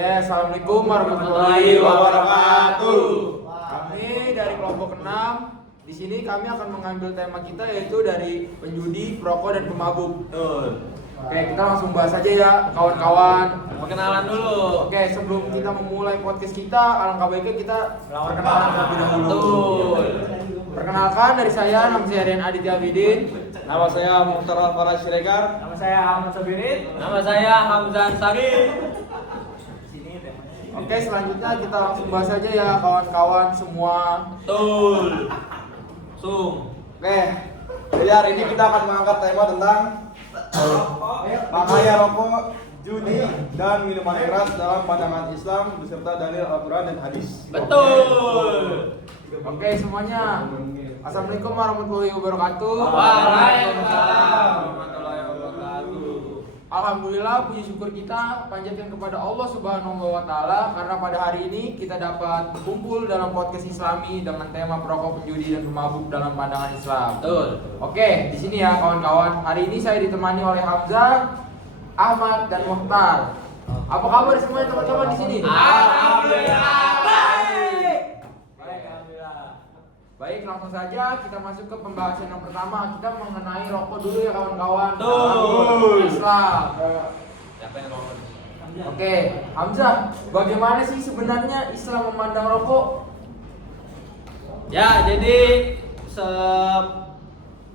Oke, assalamualaikum warahmatullahi wabarakatuh. Kami dari kelompok 6. Di sini kami akan mengambil tema kita yaitu dari penjudi, perokok dan pemabuk. Betul. Oke, kita langsung bahas aja ya, kawan-kawan. Perkenalan dulu. Oke, sebelum kita memulai podcast kita, alangkah baiknya kita perkenalan terlebih dahulu. Betul. Perkenalkan dari saya, nama saya Rian Aditya Abidin. Nama saya Mukhtar Alfara Siregar. Nama saya Ahmad Sabirin. Nama saya Hamzah Ansari. Oke, selanjutnya kita langsung bahas aja ya, kawan-kawan semua. Betul. Sung. Oke, jadi hari ini kita akan mengangkat tema tentang bahaya rokok, judi, dan minuman keras dalam pandangan Islam beserta dalil Al-Quran dan hadis. Betul. Oke semuanya, assalamualaikum warahmatullahi wabarakatuh. Waalaikumsalam warahmatullahi wabarakatuh. Alhamdulillah, puji syukur kita panjatkan kepada Allah Subhanahu wa Ta'ala karena pada hari ini kita dapat berkumpul dalam podcast Islami dengan tema perokok, penjudi dan pemabuk dalam pandangan Islam. Betul. Oke, di sini ya kawan-kawan. Hari ini saya ditemani oleh Hamzah, Ahmad dan Mukhtar. Apa kabar semuanya teman-teman di sini? Alhamdulillah. Baik, langsung saja kita masuk ke pembahasan yang pertama. Kita mengenai rokok dulu ya kawan-kawan. Betul. Islam. Siapa yang ngomong? Oke, Hamzah, bagaimana sih sebenarnya Islam memandang rokok? Ya, jadi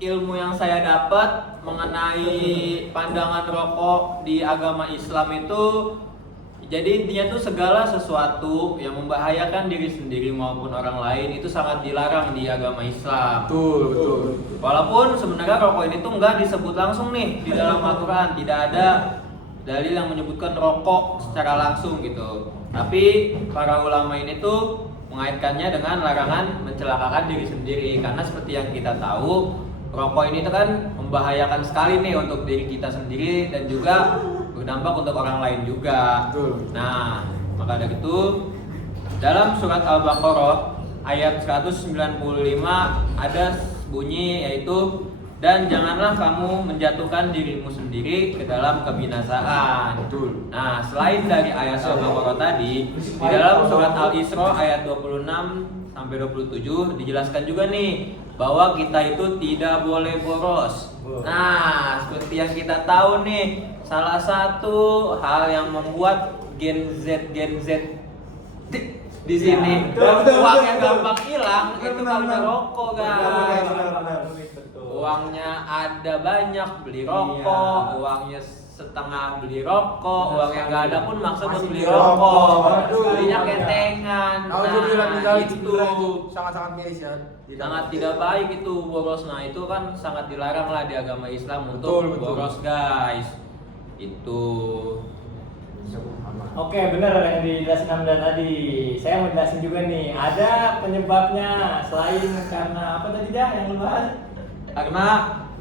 ilmu yang saya dapat mengenai pandangan rokok di agama Islam itu, jadi intinya tuh segala sesuatu yang membahayakan diri sendiri maupun orang lain itu sangat dilarang di agama Islam. Betul. Walaupun sebenarnya rokok ini tuh nggak disebut langsung nih di dalam Al-Quran, tidak ada dalil yang menyebutkan rokok secara langsung gitu. Tapi para ulama ini tuh mengaitkannya dengan larangan mencelakakan diri sendiri, karena seperti yang kita tahu, rokok ini tuh kan membahayakan sekali nih untuk diri kita sendiri dan juga berdampak untuk orang lain juga. Betul. Nah, maka dari itu dalam surat Al-Baqarah ayat 195 ada bunyi yaitu, dan janganlah kamu menjatuhkan dirimu sendiri ke dalam kebinasaan. Betul. Nah, selain dari ayat Al-Baqarah tadi, di dalam surat Al-Isra ayat 26 sampai 27 dijelaskan juga nih bahwa kita itu tidak boleh boros. Nah, seperti yang kita tahu nih, salah satu hal yang membuat Gen Z di sini uangnya gampang hilang itu karena rokok, guys. Uangnya ada banyak beli rokok, uangnya setengah beli rokok, uang yang nggak ada pun maksa buat beli rokok, belinya ketengan. Nah, itu sangat-sangat miris ya. sangat tidak baik itu boros. Nah, itu kan sangat dilarang lah di agama Islam untuk boros, guys. Itu. Oke, bener yang dijelasin Hamzah tadi. Saya mau jelasin juga nih. Ada penyebabnya selain karena apa tadi dah yang lu bahas? Karena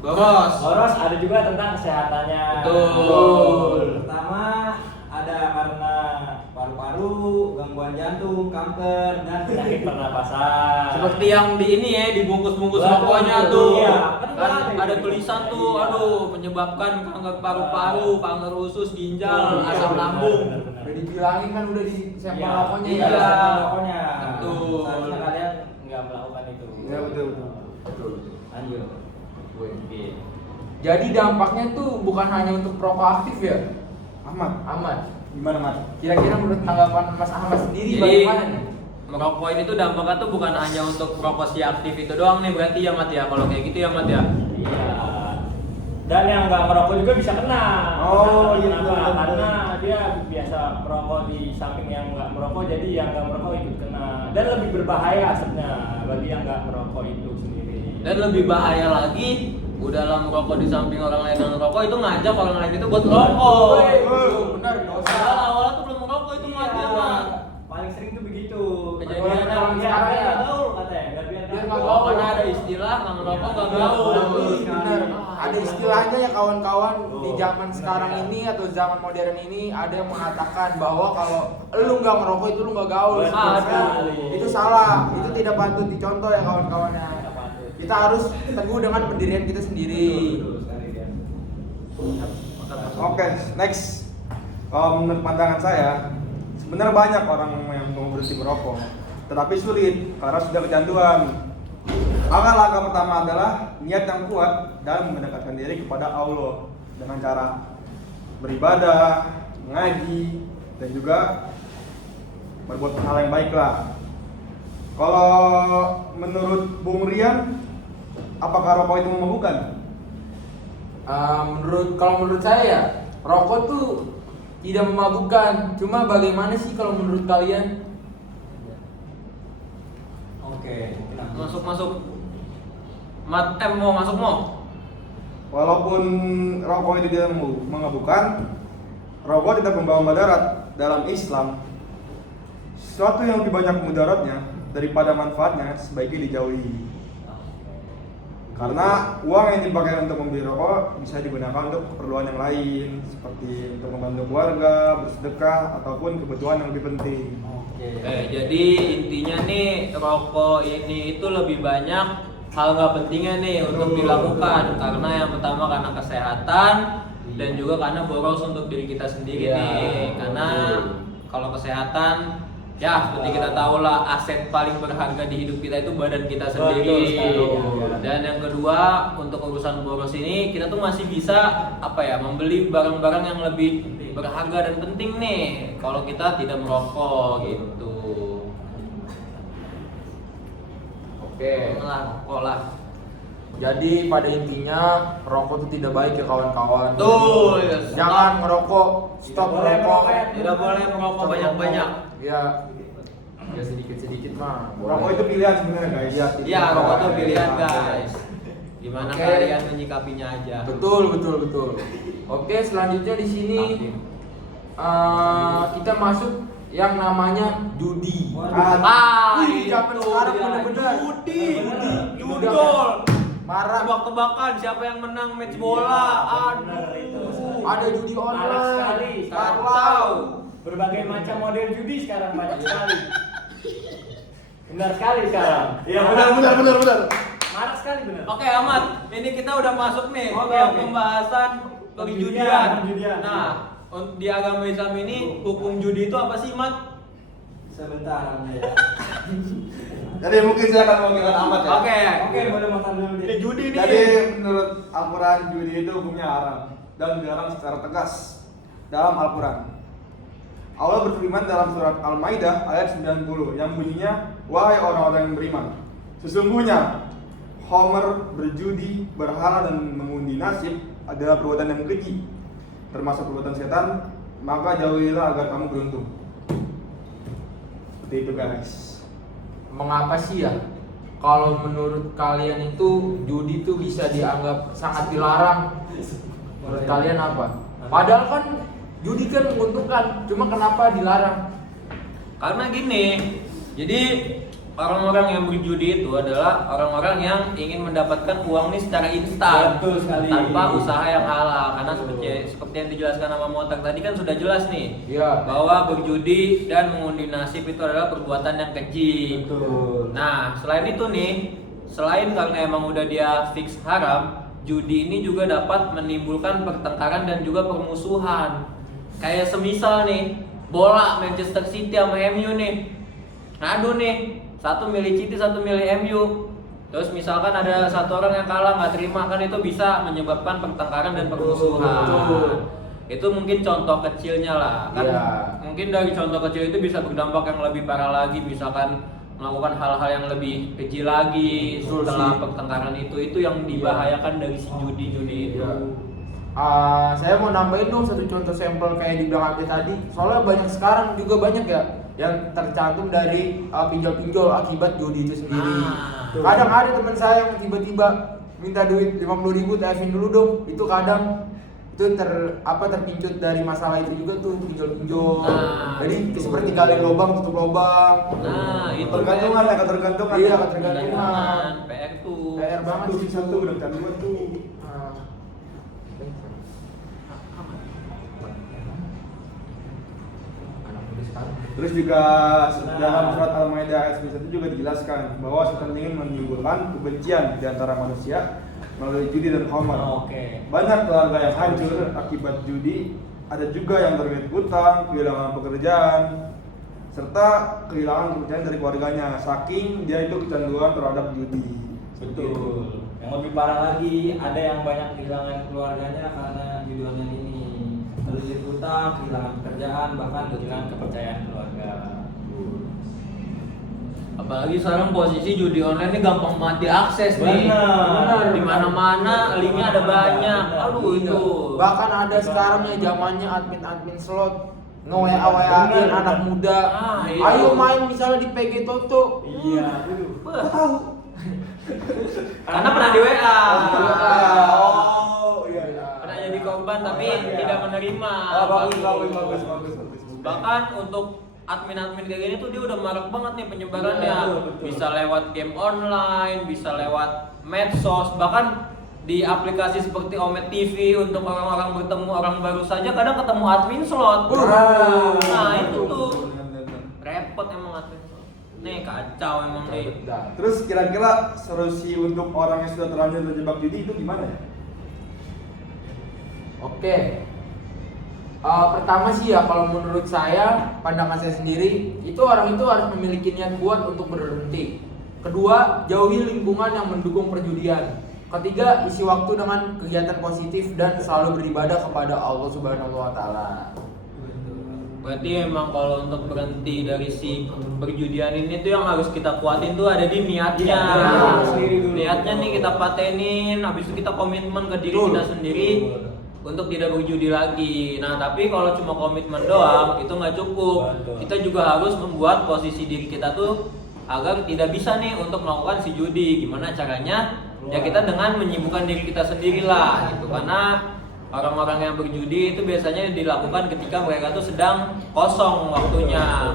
boros. Boros, ada juga tentang kesehatannya. Betul. Pertama ada karena paru-paru, gangguan jantung, kanker, dan penyakit pernapasan. Seperti yang di ini ya, dibungkus-bungkus rokoknya tuh. Iya. Kan ada tulisan tuh, aduh, menyebabkan kanker paru-paru, kanker usus, ginjal, asam lambung. Udah dibilangin kan, udah di sampel Iya, rokoknya iya. ya. Rokoknya. Betul. Seharusnya kalian nggak melakukan itu. Iya, betul. Lanjut. Oke. Jadi dampaknya tuh bukan hanya untuk perokok aktif ya, Ahmad. Gimana, Mas? Kira-kira menurut tanggapan Mas Ahmad sendiri Jadi, bagaimana nih? merokok ini tuh dampaknya tuh bukan hanya untuk perokok si aktif itu doang nih, berarti ya Mat ya, kalau kayak gitu ya Mat ya. Iya. Dan yang nggak merokok juga bisa kena. Oh, iya, Kenapa? betul. Karena dia biasa merokok di samping yang nggak merokok, jadi yang nggak merokok ikut kena. Dan lebih berbahaya asapnya bagi yang nggak merokok itu sendiri. Dan lebih bahaya lagi, udahlah merokok di samping orang lain yang merokok, itu ngajak orang lain itu buat merokok. Benar, nggak usah. Padahal awalnya tuh belum merokok itu Mat ya, Mat. Paling sering tuh begitu. Kejadiannya Kalau sekarang sekarang ya. ya gaul katanya, biar Biar nggak nggak Oh, karena ada istilah nggak ngerokok nggak gaul. Benar. Ada istilahnya ya kawan-kawan di zaman sekarang ini atau zaman modern ini, ada yang mengatakan bahwa kalau lu nggak ngerokok itu lu nggak gaul. Betul sekali. Itu salah. Itu tidak patut dicontoh ya kawan-kawannya. Kita harus teguh dengan pendirian kita sendiri. Oke, next. Menurut pandangan saya, Sebenarnya banyak orang yang mau berhenti merokok, tetapi sulit karena sudah kecanduan. Maka langkah pertama adalah niat yang kuat dan mendekatkan diri kepada Allah dengan cara beribadah, mengaji, dan juga berbuat hal yang baik lah. Kalau menurut Bung Rian, apakah rokok itu memabukkan? Kalau menurut saya ya, rokok tuh tidak memabukkan. Cuma bagaimana sih kalau menurut kalian? Oke, Masuk. Mau masuk mau. Walaupun rokok itu tidak memabukkan, rokok tidak membawa mudarat dalam Islam. Sesuatu yang lebih banyak mudaratnya daripada manfaatnya sebaiknya dijauhi. Karena uang yang dipakai untuk membeli rokok bisa digunakan untuk keperluan yang lain, seperti untuk membantu keluarga, bersedekah, ataupun kebutuhan yang lebih penting. Jadi intinya nih rokok ini itu lebih banyak hal nggak pentingnya nih untuk dilakukan, karena yang pertama karena kesehatan dan juga karena boros untuk diri kita sendiri nih. Karena kalau kesehatan ya seperti kita tahu lah, aset paling berharga di hidup kita itu badan kita sendiri. Dan yang kedua, untuk urusan boros ini kita tuh masih bisa membeli barang-barang yang lebih berharga dan penting nih kalau kita tidak merokok gitu. Oke. Rokok lah. Jadi pada intinya rokok itu tidak baik ya kawan-kawan. Betul. Jangan merokok, stop merokok. Tidak boleh merokok banyak-banyak. Ya sedikit-sedikit mah. Rokok itu pilihan sebenarnya guys. Ya, rokok itu pilihan guys. Gimana Oke. kalian menyikapinya aja. Betul. Oke, selanjutnya di sini kita masuk yang namanya judi. Wih, zaman sekarang bener-bener judol. Marah. Tebak-tebakan siapa yang menang match bola. Aduh. Ada judi Marak online. sekali. Kacau. Berbagai macam model judi sekarang banyak sekali. Benar sekali sekarang. Iya benar. Marak sekali benar. Oke, Ahmad, ini kita udah masuk nih Oke. pembahasan Perjudian. perjudian. Nah, di agama Islam ini hukum judi itu apa sih, Mat? Sebentar ya. Jadi mungkin saya akan mewakilkan Ahmad ya. Oke, boleh makan dulu deh. Judi nih. Jadi menurut Al-Quran judi itu hukumnya haram dan dilarang secara tegas dalam Al-Quran. Allah berfirman dalam surat Al-Maidah ayat 90 yang bunyinya, wahai orang-orang yang beriman, sesungguhnya homer, berjudi, berhala dan mengundi nasib adalah perbuatan yang keji, termasuk perbuatan setan, maka jauhilah agar kamu beruntung. Seperti itu guys. Mengapa sih ya? Kalau menurut kalian itu judi itu bisa dianggap sangat dilarang? Menurut kalian apa? Padahal kan judi kan menguntungkan, cuma kenapa dilarang? Karena gini, jadi orang-orang yang berjudi itu adalah orang-orang yang ingin mendapatkan uang nih secara instan, Betul sekali. tanpa usaha yang halal. Karena seperti yang dijelaskan sama Motak tadi kan sudah jelas nih, Iya. bahwa berjudi dan mengundi nasib itu adalah perbuatan yang keji. Betul. Nah, selain itu nih, selain karena emang udah dia fix haram, judi ini juga dapat menimbulkan pertengkaran dan juga permusuhan. Kayak semisal nih, bola Manchester City sama MU nih, ngadu nih, satu milih City, satu milih MU. Terus misalkan ada satu orang yang kalah nggak terima, kan itu bisa menyebabkan pertengkaran dan permusuhan. Betul. Itu mungkin contoh kecilnya lah, kan? Iya. Mungkin dari contoh kecil itu bisa berdampak yang lebih parah lagi, misalkan melakukan hal-hal yang lebih keji lagi Betul setelah sih. pertengkaran itu yang dibahayakan dari si judi-judi itu. Iya. Saya mau nambahin dong satu contoh sampel kayak di belakang kita tadi. Soalnya banyak sekarang juga banyak ya yang tercantum dari pinjol-pinjol akibat judi itu sendiri. Kadang ada teman saya yang tiba-tiba minta duit 50.000, TF-in dulu dong. Itu kadang itu terpincut dari masalah itu juga tuh pinjol-pinjol. Nah, Jadi itu. seperti gali lubang tutup lubang. Nah, itu Tergantungan ya, ketergantungan. Iya, ketergantungan. PR tuh. PR banget sih Satu udah kecanduan tuh. Ah. Terus juga dalam surat Al-Maidah ayat 91 juga dijelaskan bahwa setan ingin menimbulkan kebencian di antara manusia melalui judi dan khamar. Oke. Banyak keluarga yang hancur akibat judi, ada juga yang terlilit utang, kehilangan pekerjaan, serta kehilangan kepercayaan dari keluarganya saking dia itu kecanduan terhadap judi. Betul. Yang lebih parah lagi, ada yang banyak kehilangan keluarganya karena judi online ini. Terlilit utang, kehilangan pekerjaan, bahkan kehilangan kepercayaan keluarga. Apalagi sekarang posisi judi online ini gampang banget diakses nih. Benar. Di mana-mana linknya ada banyak. Aduh itu. Bahkan ada sekarang ya zamannya admin slot nge-WA-WA-in Benar. anak muda. Ah, iya. Ayo main misalnya di PG Toto. Iya, aduh. Wah, Tahu. karena pernah di WA. Oh iya. Pernah jadi korban tapi tidak menerima. Bagus. Bahkan untuk admin-admin kayak gini tuh dia udah marak banget nih penyebarannya. Betul. Bisa lewat game online, bisa lewat medsos, bahkan di aplikasi seperti Omet TV untuk orang-orang bertemu orang baru saja kadang ketemu admin slot. Nah itu tuh repot emang admin slot. Nih kacau emang nih. Terus kira-kira solusi untuk orang yang sudah terlanjur terjebak judi itu gimana ya? Oke. Pertama sih ya kalau menurut saya, pandangan saya sendiri, itu orang itu harus memiliki niat kuat untuk berhenti. Kedua, jauhi lingkungan yang mendukung perjudian. Ketiga, isi waktu dengan kegiatan positif dan selalu beribadah kepada Allah Subhanahu wa taala. Berarti emang kalau untuk berhenti dari si perjudian ini tuh yang harus kita kuatin tuh ada di niatnya. Iya, sendiri dulu. Niatnya nih kita patenin, habis itu kita komitmen ke diri Betul. kita sendiri untuk tidak berjudi lagi. Nah, tapi kalau cuma komitmen doang itu nggak cukup. Betul. Kita juga harus membuat posisi diri kita tuh agar tidak bisa nih untuk melakukan si judi. Gimana caranya? Ya kita dengan menyibukkan diri kita sendiri lah gitu. Karena orang-orang yang berjudi itu biasanya dilakukan ketika mereka tuh sedang kosong waktunya.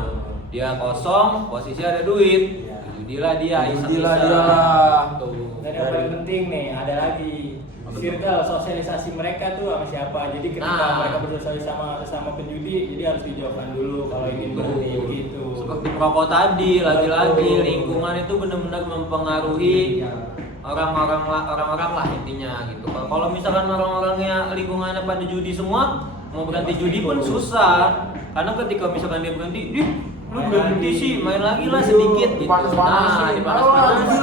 Dia kosong, posisi ada duit. Judilah dia, Judilah iseng-iseng. dia. Tuh. Dan yang paling penting nih, ada lagi circle sosialisasi mereka tuh sama siapa. Jadi ketika Nah. mereka bersosialisasi sama sesama penjudi, jadi harus dijauhkan dulu kalau ingin berhenti gitu. Seperti perokok tadi, lagi-lagi lingkungan itu benar-benar mempengaruhi orang-orang lah intinya gitu. Kalau misalkan orang-orangnya lingkungannya pada judi semua, mau berhenti judi pun susah. Karena ketika misalkan dia berhenti, lu udah berhenti sih, main lagi lah sedikit gitu. Panas-panasin. Dipanas-panasin.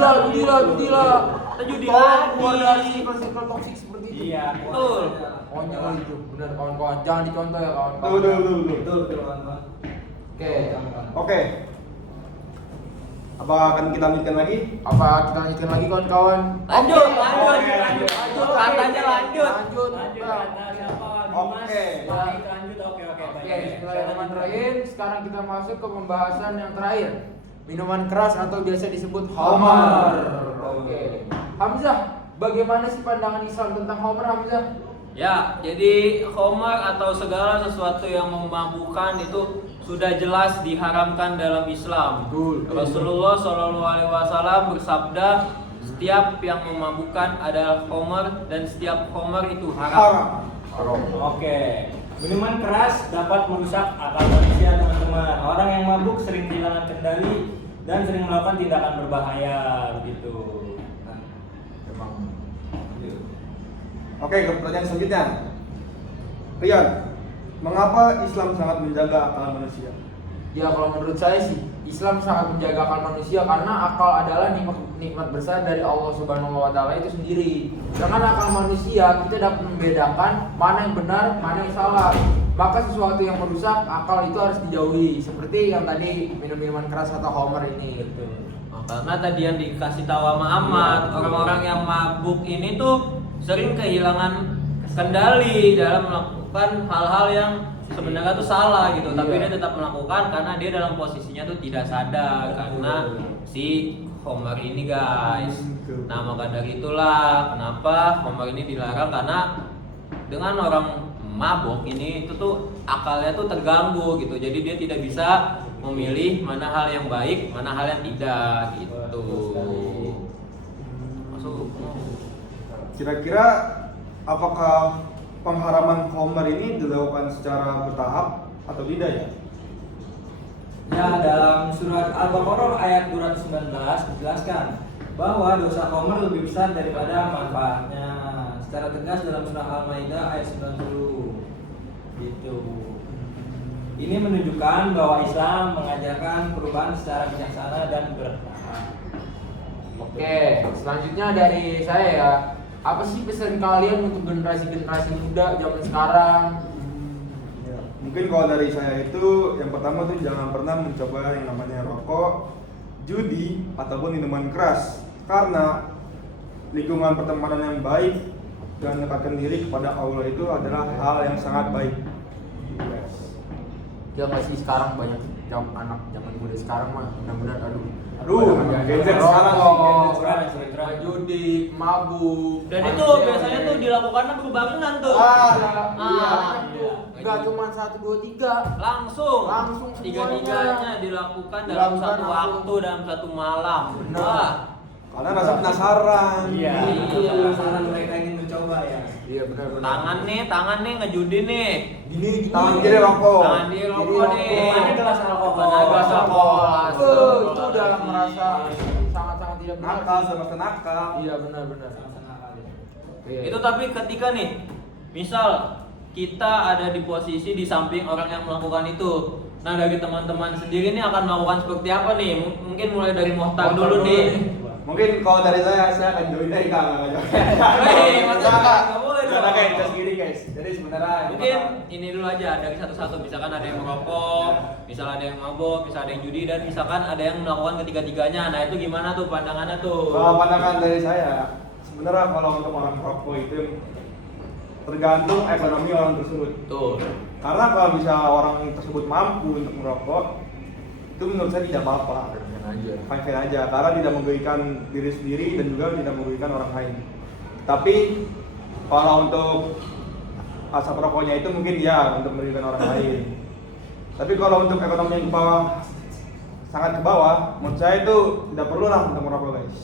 Judilah. Kita judi Tolong keluar dari lagi. circle toksik seperti itu. Iya, Betul. Konyol itu, benar kawan-kawan. Jangan dicontoh ya kawan-kawan. Betul. Oke. Oke. Apa akan kita lanjutkan lagi? Apa kita lanjutkan lagi kawan-kawan? Lanjut, Oke. lanjut. Katanya lanjut. Lanjut. lanjut Nah. kata siapa? Oke. Baik, lanjut. Oke, Oke, baik. bismillahirrahmanirrahim. Sekarang kita masuk ke pembahasan yang terakhir. Minuman keras atau biasa disebut Homer. Oke. Hamzah, bagaimana sih pandangan Islam tentang Homer, Hamzah? Ya, jadi Homer atau segala sesuatu yang memabukkan itu sudah jelas diharamkan dalam Islam. Betul. Rasulullah SAW bersabda, setiap yang memabukkan adalah Homer dan setiap Homer itu haram. Haram. Oke. Minuman keras dapat merusak akal manusia, teman-teman. Orang yang mabuk sering kehilangan kendali dan sering melakukan tindakan berbahaya begitu. Nah, Oke, ke pertanyaan selanjutnya. Rian, mengapa Islam sangat menjaga akal manusia? Ya kalau menurut saya sih Islam sangat menjaga akal manusia karena akal adalah nikmat besar dari Allah Subhanahu wa taala itu sendiri. Dengan akal manusia kita dapat membedakan mana yang benar, mana yang salah. Maka sesuatu yang merusak akal itu harus dijauhi. Seperti yang tadi minum-minuman keras atau Homer ini. betul. Nah, karena tadi yang dikasih tahu sama Ahmad, orang-orang yang mabuk ini tuh sering kehilangan kendali dalam melakukan hal-hal yang sebenarnya tuh salah gitu, tapi Iya. dia tetap melakukan karena dia dalam posisinya tuh tidak sadar karena si Homer ini guys. Nah maka dari itulah kenapa Homer ini dilarang, karena dengan orang mabuk ini itu tuh akalnya tuh terganggu gitu, jadi dia tidak bisa memilih mana hal yang baik, mana hal yang tidak gitu. Masuk. Kira-kira apakah pengharaman Homer ini dilakukan secara bertahap atau tidak ya? Ya, dalam surat Al-Baqarah ayat 219 dijelaskan bahwa dosa Homer lebih besar daripada manfaatnya. Secara tegas dalam surah Al-Maidah ayat 90. Gitu. Ini menunjukkan bahwa Islam mengajarkan perubahan secara bijaksana dan bertahap. Oke, selanjutnya dari saya ya. Apa sih pesan kalian untuk generasi-generasi muda zaman sekarang? Ya, mungkin kalau dari saya itu yang pertama tuh jangan pernah mencoba yang namanya rokok, judi ataupun minuman keras, karena lingkungan pertemanan yang baik dan mendekatkan diri kepada Allah itu adalah hal yang sangat baik. Ya nggak sih sekarang banyak anak zaman muda sekarang mah benar-benar Gen Z sekarang judi, mabuk. Dan itu biasanya tuh dilakukannya berbarengan tuh. Iya. Iya. Enggak cuma 1 2 3. Langsung semuanya. tiga-tiganya dilakukan dalam Dilakukan satu langsung. waktu, dalam satu malam. Benar. Wah, Karena rasa penasaran. Iya, Iya. penasaran mereka ingin mencoba ya. Iya benar-benar. tangan nih ngejudi nih. Gini. Tangan kiri rokok. Tangan di rokok nih. Mana gelas alkohol. Mana gelas alkohol. Itu udah merasa sangat-sangat tidak benar. Nakal sama nakal. Iya benar-benar. Iya. Itu tapi ketika nih, misal kita ada di posisi di samping orang yang melakukan itu. Nah dari teman-teman sendiri nih akan melakukan seperti apa nih? Mungkin mulai dari Mohtar dulu nih. Mungkin kalau dari saya akan join dari Kang. Hei, masa nggak boleh dong? Karena kayak just gini guys. Jadi sebenarnya Mungkin ini dulu aja dari satu-satu. Misalkan ada yang merokok, misal ada yang mabuk, misal ada yang judi, dan misalkan ada yang melakukan ketiga-tiganya. Nah itu gimana tuh pandangannya tuh? kalau pandangan dari saya, sebenarnya kalau untuk orang perokok itu tergantung ekonomi orang tersebut. Tuh. Karena kalau misalnya orang tersebut mampu untuk merokok, itu menurut saya tidak apa-apa. Fine aja, karena tidak merugikan diri sendiri dan juga tidak merugikan orang lain. Tapi kalau untuk asap rokoknya itu mungkin ya untuk merugikan orang lain. Tapi kalau untuk ekonomi yang ke bawah, sangat ke bawah, menurut saya itu tidak perlu lah untuk merokok guys.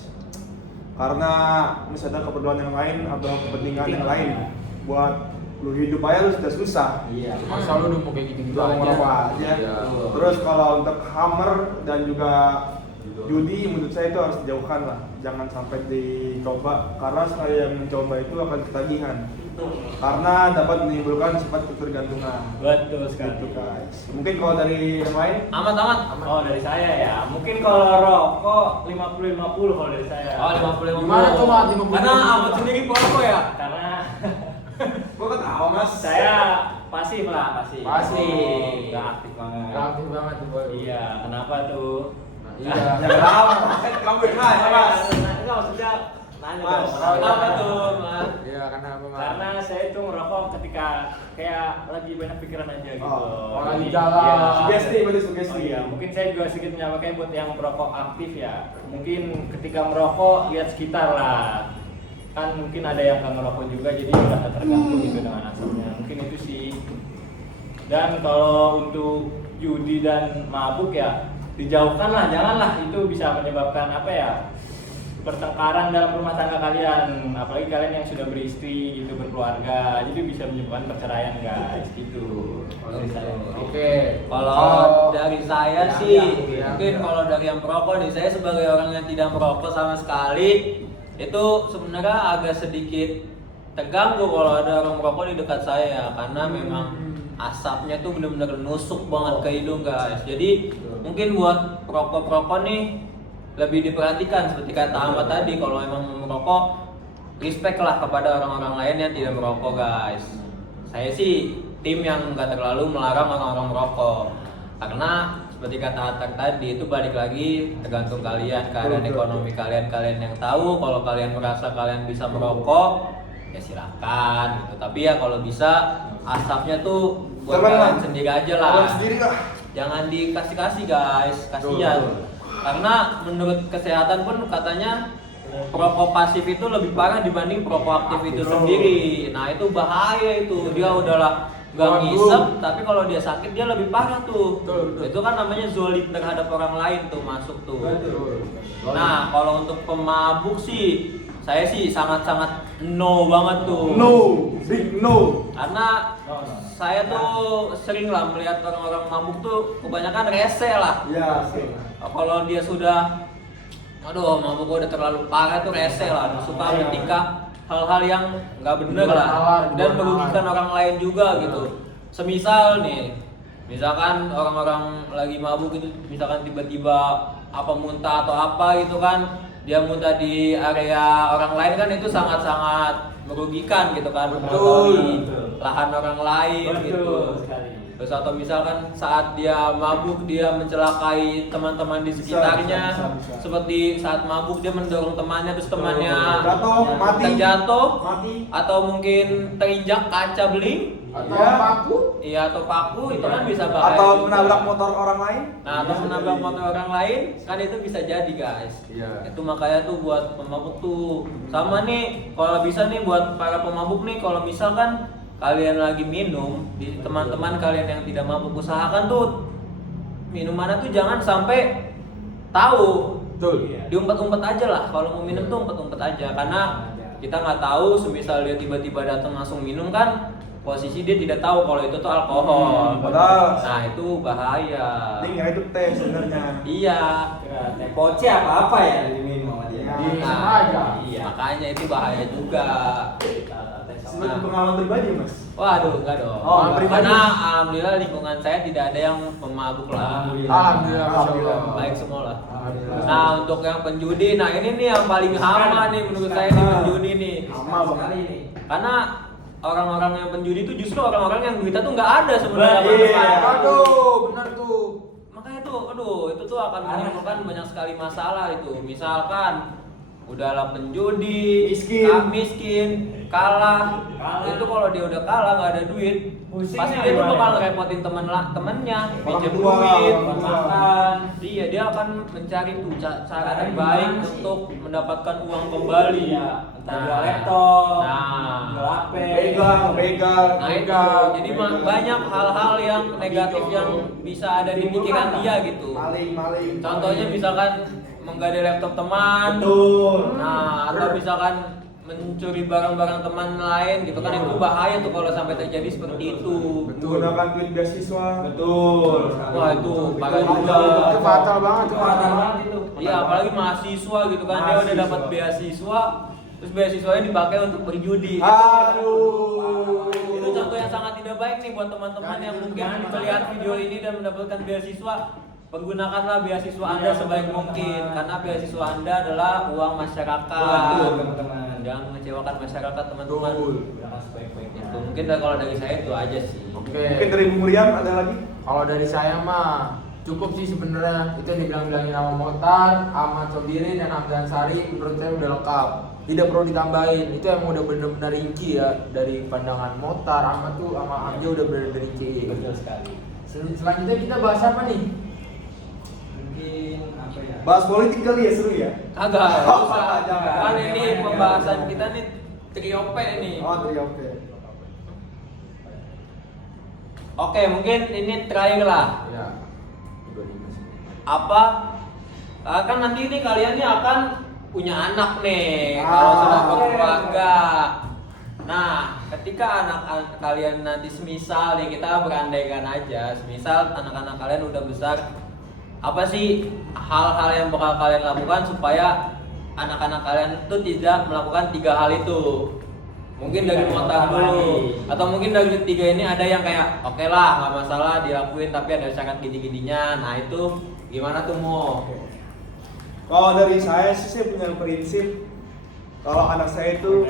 Karena misalnya keperluan yang lain atau kepentingan yang lain, buat lu hidup aja lu sudah susah. Iya. Masa lu udah mau kayak gitu-gitu Mau merokok aja. Iya. Terus kalau untuk hammer dan juga judi menurut saya itu harus dijauhkan lah, jangan sampai dicoba karena sekali yang mencoba itu akan ketagihan karena dapat menimbulkan sifat ketergantungan. Betul Gitu sekali. guys. Mungkin kalau dari yang lain, Amat. Oh dari saya ya, mungkin kalau rokok 50-50 kalau dari saya. Oh 50. Gimana tuh, Mat? 50? Karena Amat sendiri perokok ya. Karena gua ketawa mas. saya pasif lah, pasif. Pasif. Nggak aktif banget. Aktif banget tuh boy. Iya, kenapa tuh? Iya. Ya kenapa? Kamu yang nanya mas. Enggak maksudnya nanya Mas, dong. Kenapa tuh, Mas? Iya karena apa Mas? Karena saya itu ngerokok ketika kayak lagi banyak pikiran aja gitu. Oh, lagi Jadi, jalan. iya. Sugesti, berarti sugesti. Oh iya, mungkin saya juga sedikit menyampaikan buat yang merokok aktif ya. Mungkin ketika merokok lihat sekitar lah. Kan mungkin ada yang nggak merokok juga, jadi udah terganggu gitu dengan asapnya. Mungkin itu sih. Dan kalau untuk judi dan mabuk ya dijauhkan lah, janganlah, itu bisa menyebabkan apa ya, pertengkaran dalam rumah tangga kalian, apalagi kalian yang sudah beristri gitu, berkeluarga, jadi bisa menyebabkan perceraian guys gitu. Kalau dari saya. Oke. Kalau dari saya Ya, sih, ya, mungkin ya. kalau dari yang merokok nih, saya sebagai orang yang tidak merokok sama sekali, itu sebenarnya agak sedikit terganggu kalau ada orang merokok di dekat saya, karena memang asapnya tuh benar-benar nusuk banget ke hidung guys. Jadi mungkin buat perokok-perokok nih lebih diperhatikan seperti kata Ahmad tadi, kalau emang mau merokok, respect lah kepada orang-orang lain yang tidak merokok guys. Saya sih tim yang nggak terlalu melarang orang-orang merokok, karena seperti kata Atar tadi, itu balik lagi tergantung kalian, keadaan ekonomi kalian yang tahu. Kalau kalian merasa kalian bisa merokok, ya silakan gitu. Tapi ya kalau bisa asapnya tuh buat Teman kalian lah. sendiri aja lah. Orang sendiri lah. Jangan dikasih-kasih guys, kasihan. Karena menurut kesehatan pun katanya perokok pasif itu lebih parah dibanding perokok aktif itu sendiri. Nah itu bahaya itu, dia udahlah gak Waduh. ngisep, tapi kalau dia sakit dia lebih parah tuh. Betul. Itu kan namanya zolim terhadap orang lain tuh, masuk tuh. Betul. Nah kalau untuk pemabuk sih, saya sih sangat-sangat no banget tuh. No, big no. Karena saya tuh sering lah melihat orang-orang mabuk tuh kebanyakan rese lah. Ya, sih. Kalau dia sudah, aduh mabuk udah terlalu parah tuh rese lah. Suka ketika hal-hal yang nggak bener Dibuat lah nalar, dan dibuat merugikan nalar. orang lain juga gitu. Semisal nih, Misalkan orang-orang lagi mabuk itu, misalkan tiba-tiba apa muntah atau apa gitu kan, dia muntah di area orang lain kan itu sangat-sangat merugikan gitu kan. Betul, Di betul. lahan orang lain gitu. Betul sekali. Terus atau misalkan saat dia mabuk dia mencelakai teman-teman di sekitarnya, bisa. seperti saat mabuk dia mendorong temannya terus temannya Jatuh, mati. terjatuh, Mati. atau mungkin terinjak kaca beling, Atau Iya. paku. iya atau paku, itu kan bisa bahaya. Atau juga. menabrak motor orang lain. Nah, atau menabrak motor orang lain, kan itu bisa jadi guys. Iya. Itu makanya tuh buat pemabuk tuh sama nih, kalau bisa nih buat para pemabuk nih, kalau misalkan kalian lagi minum, di teman-teman kalian yang tidak mabuk, usahakan tuh minumannya tuh jangan sampai tahu. Betul. Diumpet-umpet aja lah, kalau mau minum tuh umpet-umpet aja, karena kita nggak tahu, semisal dia tiba-tiba datang langsung minum kan, posisi dia tidak tahu kalau itu tuh alkohol. Padahal Nah itu bahaya. dia ngira itu teh sebenarnya. Iya. Kira teh poci apa ya diminum sama dia. Iya. Sama aja. Iya, makanya itu bahaya juga. Sebenarnya pengalaman pribadi Mas. Waduh, enggak dong. Oh, enggak. Karena alhamdulillah lingkungan saya tidak ada yang pemabuk lah. Alhamdulillah. Alhamdulillah. Baik semua lah. Alhamdulillah. Nah, untuk yang penjudi, nah ini nih yang paling hama nih menurut saya nih penjudi nih. Hama banget. ini. Karena orang-orang yang penjudi itu justru orang-orang yang duitnya tuh nggak ada sebenarnya. Iya. Aduh, benar tuh. Makanya tuh, aduh, itu tuh akan menimbulkan banyak sekali masalah itu. Misalkan udahlah penjudi, miskin, kalah. Itu kalau dia udah kalah nggak ada duit, Pusingnya pasti dia tuh gimana bakal ya? ngerepotin temennya, Orang pinjam tua, duit, orang tua. makan. Iya, dia akan mencari tuh cara terbaik untuk mendapatkan uang kembali. Iya, entah jual laptop, Nah. jual HP. Begal. Nah itu, jadi banyak hal-hal yang negatif yang bisa ada di pikiran dia gitu. Maling. Contohnya misalkan menggadai laptop teman, Betul. nah atau misalkan mencuri barang-barang teman lain gitu kan, itu bahaya tuh kalau sampai terjadi seperti itu. Menggunakan duit beasiswa. Betul. Wah itu parah Itu juga. Itu fatal banget tuh. Fatal banget itu. Iya, apalagi mahasiswa gitu kan, dia udah Mahasiswa. dapat beasiswa, terus beasiswanya dipakai untuk berjudi. Aduh. Itu contoh yang sangat tidak baik nih buat teman-teman yang mungkin melihat video ini dan mendapatkan beasiswa. Pergunakanlah beasiswa Anda sebaik mungkin, karena beasiswa Anda adalah uang masyarakat. Betul, teman-teman. Jangan mengecewakan masyarakat, teman-teman. Betul. Gunakan sebaik-baiknya. Itu mungkin kalau dari saya itu aja sih. Oke. Mungkin dari Bung Rian ada lagi? Kalau dari saya mah cukup sih sebenarnya. Itu yang dibilang-bilangin sama Motar, Ahmad Sobirin, dan Hamdan Sari menurut saya udah lengkap. Tidak perlu ditambahin. Itu yang udah benar-benar rinci ya, dari pandangan Motar, Ahmad tuh sama Hamdan udah benar-benar rinci. Betul sekali. Selanjutnya kita bahas apa nih? Mungkin apa ya? Bahas politik kali ya, seru ya? Agak Oh, susah. jangan. Kan ini pembahasan kita nih triope nih. Oh, oke. Oke, mungkin ini terakhir lah. Ya. Apa kan nanti ini kalian nih akan punya anak nih kalau sudah berkeluarga. Nah, ketika anak kalian nanti semisal nih, kita berandaikan aja, semisal anak-anak kalian udah besar, apa sih hal-hal yang bakal kalian lakukan supaya anak-anak kalian itu tidak melakukan 3 hal itu? Mungkin dari Motar dulu, atau mungkin dari 3 ini ada yang kayak oke lah nggak masalah dilakuin tapi ada syarat gini-gininya. Nah itu gimana tuh Mo? Kalau dari saya sih, saya punya prinsip kalau anak saya itu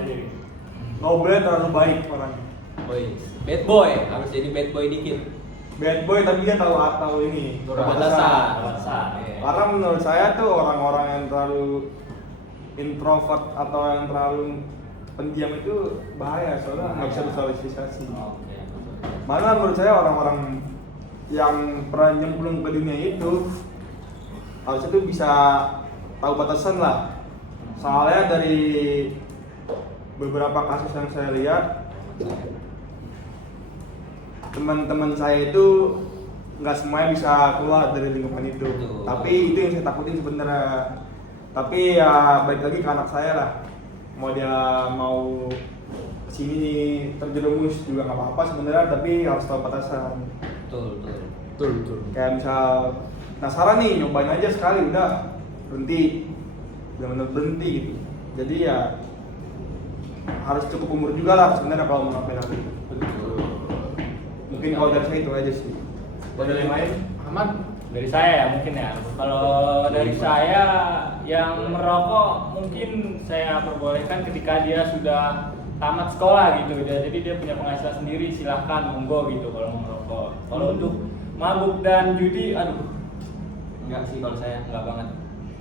nggak boleh terlalu baik orangnya. Boy, bad boy, harus jadi bad boy dikit. Bad boy tapi dia tahu atau ini Berbatasan. Batasan. Karena menurut saya tuh orang-orang yang terlalu introvert atau yang terlalu pendiam itu bahaya, soalnya nggak bisa bersosialisasi. Oke. Malah menurut saya orang-orang yang pernah nyemplung ke dunia itu harusnya tuh bisa tahu batasan lah. Soalnya dari beberapa kasus yang saya lihat, teman-teman saya itu nggak semuanya bisa keluar dari lingkungan itu. Betul. Tapi itu yang saya takutin sebenarnya. Tapi ya balik lagi ke anak saya lah. Mau dia mau kesini terjerumus juga nggak apa-apa sebenarnya, tapi harus tahu batasan. Betul, betul. Betul. Kayak misal penasaran nih, nyobain aja sekali udah berhenti, benar-benar berhenti gitu. Jadi ya harus cukup umur juga lah sebenarnya kalau mau ngapain lagi. Mungkin kalau dari saya itu aja sih. Kalau dari main, Ahmad. Dari saya ya mungkin ya. Kalau dari saya yang merokok mungkin saya perbolehkan ketika dia sudah tamat sekolah gitu. Jadi dia punya penghasilan sendiri, silahkan monggo gitu kalau mau merokok. Kalau untuk mabuk dan judi, aduh, enggak sih kalau saya enggak banget.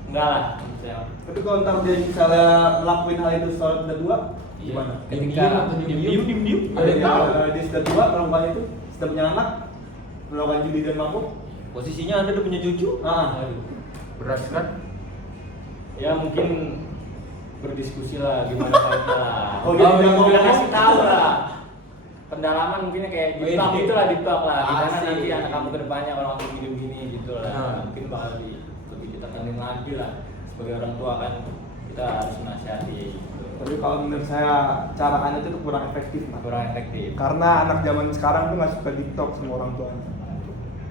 Enggak lah. Saya. tapi kalau ntar dia misalnya ngelakuin hal itu setelah udah tua, gimana? Ketika diem-diem. Ada yang dia sudah tua, perempuan itu sudah punya anak, melakukan judi dan mabuk. Posisinya Anda udah punya cucu? Aduh. Berat kan? Ya mungkin berdiskusi lah gimana baiknya lah. Oh, jadi dia ngomong. kasih tahu lah. Pendalaman mungkinnya kayak di talk gitu lah, di talk lah. Gimana Asik. nanti anak kamu ke depannya kalau aku gini-gini gitu lah. Nah. Mungkin bakal lebih kita tanding lagi lah. Sebagai orang tua kan kita harus menasihati gitu. Tapi kalau menurut saya cara anda itu kurang efektif, Mas. Kurang efektif. Karena anak zaman sekarang tuh nggak suka TikTok sama orang tuanya.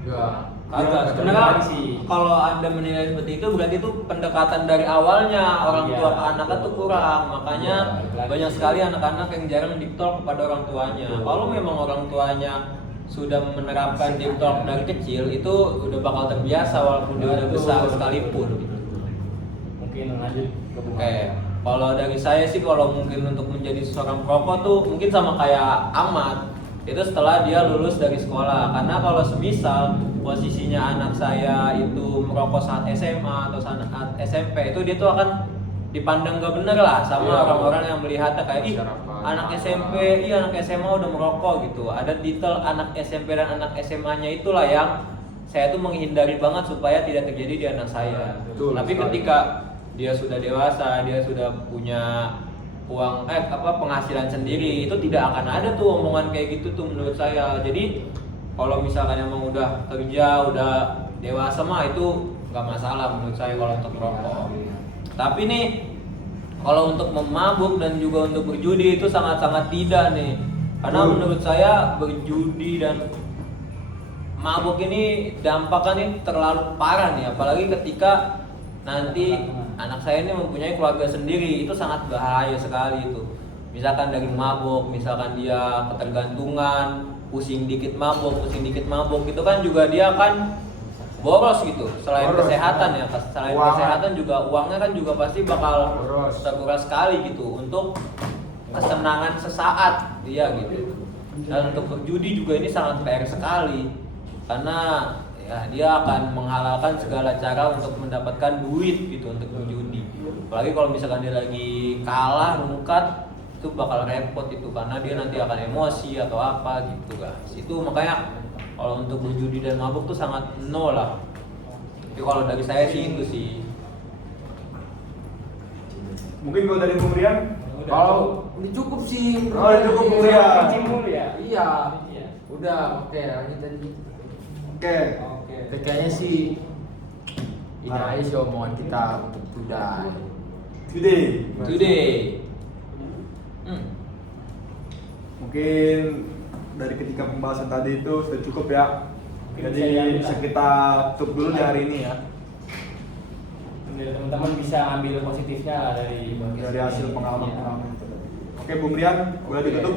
Ya. Agak. Ya, Sebenarnya sih. kalau Anda menilai seperti itu berarti itu pendekatan dari awalnya orang Iya, tua ke anak itu betul. kurang. Makanya Iya, banyak sekali anak-anak yang jarang TikTok kepada orang tuanya. Betul. Kalau memang orang tuanya sudah menerapkan TikTok dari kecil itu udah bakal terbiasa walaupun dia udah Betul. besar sekalipun. Mungkin lanjut ke Bung Oke, Ahmad. kalau dari saya sih kalau mungkin untuk menjadi seorang perokok tuh mungkin sama kayak Ahmad itu setelah dia lulus dari sekolah. Karena kalau semisal posisinya anak saya itu merokok saat SMA atau saat SMP itu dia tuh akan dipandang gak bener lah sama Iya. orang-orang yang melihatnya kayak ih Masyarakat. anak SMP, iya anak SMA udah merokok gitu. Ada detail anak SMP dan anak SMA-nya itulah yang saya tuh menghindari banget supaya tidak terjadi di anak saya. Betul Tapi sekali. ketika dia sudah dewasa, dia sudah punya uang penghasilan sendiri, itu tidak akan ada tuh omongan kayak gitu tuh menurut saya. Jadi kalau misalkan emang udah kerja, udah dewasa mah itu nggak masalah menurut saya kalau untuk merokok. Tapi nih kalau untuk memabuk dan juga untuk berjudi itu sangat-sangat tidak nih. Karena menurut saya berjudi dan mabuk ini dampaknya ini terlalu parah nih, apalagi ketika nanti anak saya ini mempunyai keluarga sendiri, itu sangat bahaya sekali itu. Misalkan dari mabuk, misalkan dia ketergantungan, pusing dikit mabuk, itu kan juga dia akan boros gitu. Selain Boros, kesehatan ya, selain uang. kesehatan juga uangnya kan juga pasti bakal Boros. terkuras sekali gitu untuk kesenangan sesaat dia gitu. Dan untuk berjudi juga ini sangat PR sekali karena ya dia akan menghalalkan segala cara untuk mendapatkan duit gitu untuk berjudi. Apalagi kalau misalkan dia lagi kalah, rungkat, itu bakal repot itu karena dia nanti akan emosi atau apa gitu guys. Itu makanya kalau untuk berjudi dan mabuk tuh sangat no lah. Tapi kalau dari saya sih itu sih. Mungkin kalau dari Bung Rian, Kalau ini cukup sih. Oh, cukup, Bung Rian. Kunci mulu ya. Iya. Iya. Udah, oke, lanjut tadi. oke. Kayaknya sih ini Ah. aja sih omongan kita untuk today. Today. Mungkin dari ketika pembahasan tadi itu sudah cukup ya. Mungkin Jadi bisa diambil bisa lah. kita tutup dulu di hari ini ya. Biar teman-teman bisa ambil positifnya lah dari Dari hasil Iya. pengalaman-pengalaman itu tadi. Oke, Bung Rian, boleh ditutup?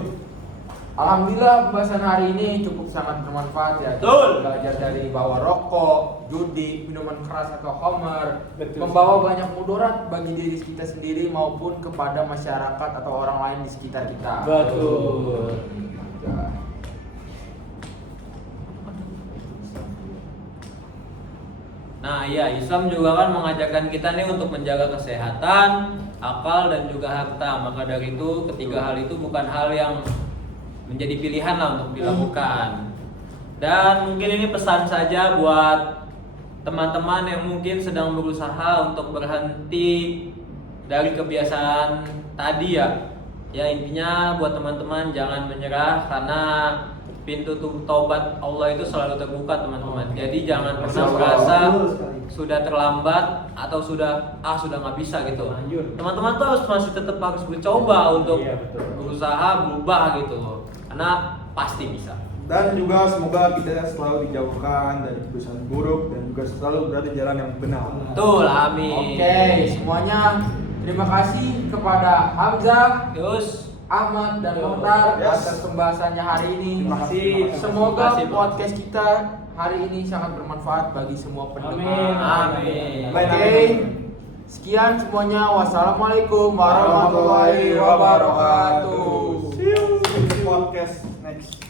Alhamdulillah pembahasan hari ini cukup sangat bermanfaat ya. Betul. Kita belajar dari bahwa rokok, judi, minuman keras atau homer Betul membawa sekali. banyak mudarat bagi diri kita sendiri maupun kepada masyarakat atau orang lain di sekitar kita. Betul. Ya. Nah iya, Islam juga kan mengajarkan kita nih untuk menjaga kesehatan, akal dan juga harta. Maka dari itu ketiga hal itu bukan hal yang menjadi pilihan lah untuk dilakukan. Dan mungkin ini pesan saja buat teman-teman yang mungkin sedang berusaha untuk berhenti dari kebiasaan tadi ya. Ya intinya buat teman-teman jangan menyerah karena pintu taubat Allah itu selalu terbuka teman-teman. Jadi jangan pernah merasa sudah terlambat atau sudah nggak bisa gitu. Lanjut. Teman-teman tuh masih tetap harus mencoba untuk Iya, betul. berusaha berubah gitu. Karena pasti bisa. Dan juga semoga kita selalu dijauhkan dari kebiasaan buruk dan juga selalu berada di jalan yang benar. Betul, amin. Oke, semuanya terima kasih kepada Hamzah, Terus Ahmad dan Mohtar Yes. atas pembahasannya hari ini. Terima kasih. Semoga Terima kasih, Bang. podcast kita hari ini sangat bermanfaat bagi semua pendengar. Amin. Oke. Sekian semuanya. Wassalamualaikum warahmatullahi wabarakatuh. See you. Podcast next.